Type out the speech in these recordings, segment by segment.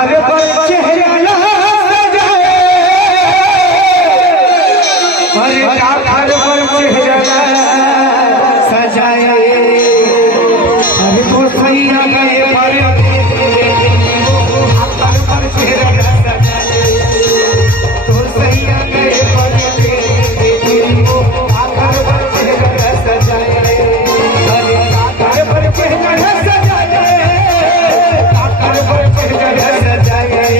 घर पर चेहरा सजाए, अरे घर पर चेहरा सजाए, अरे तो सही आ गए पर घर पर चेहरा सजाए, तो सही आ गए पर घर पर चेहरा सजाए, अरे घर पर चेहरा सजाए, घर पर चेहरा सजाए,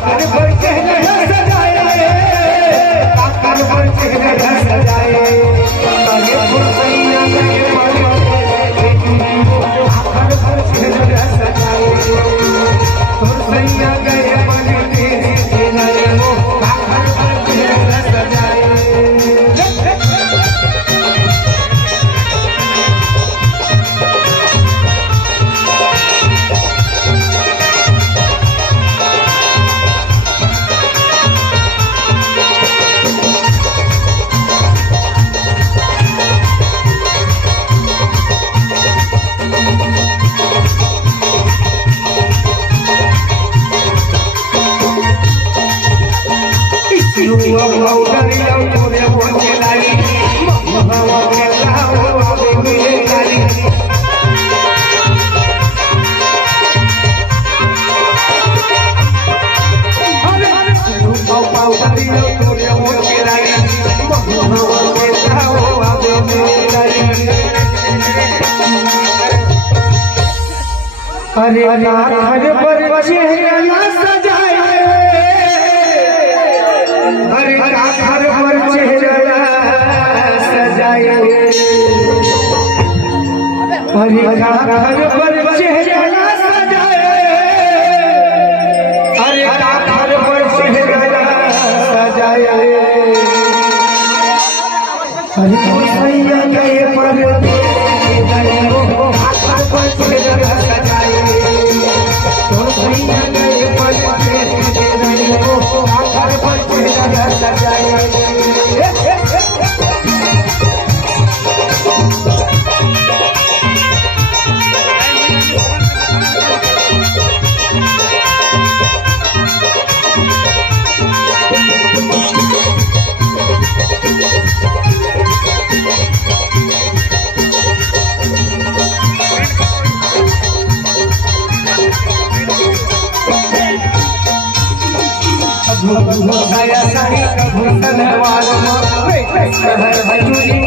घर पर चेहरा सजाए, घर पर चेहरा सजाए, अरे तो सही आ गए पर घर पर चेहरा सजाए, तो सही आ गए पर घर पर चेहरा सजाए। अरे घर पर चेहरा सजाए, अरे घर पर चेहरा सजाए, अरे घर पर चेहरा सजाए, अरे घर पर चेहरा सजाए, अरे तो सैया गए पर घर पर चेहरा सजाए, तो सैया गए पर घर पर चेहरा सजाए। गया साड़ी कभू सलवार शहर हजूरी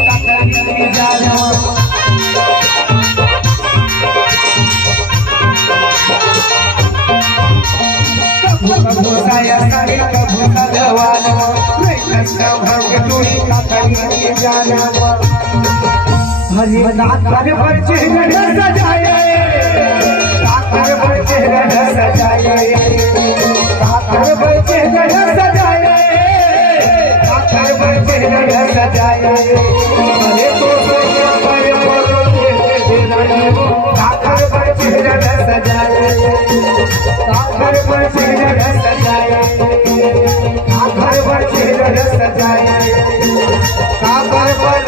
कभू साया साड़ी कभू सलवार हजूरी हरे घर पर चेहरा सजाए, घर पर चेहरा सजाए, घर पर चेहरा सजाए, घर पर चेहरा सजाए, अरे तो घर पर चेहरा सजाए, घर पर चेहरा सजाए, घर पर चेहरा सजाए, घर पर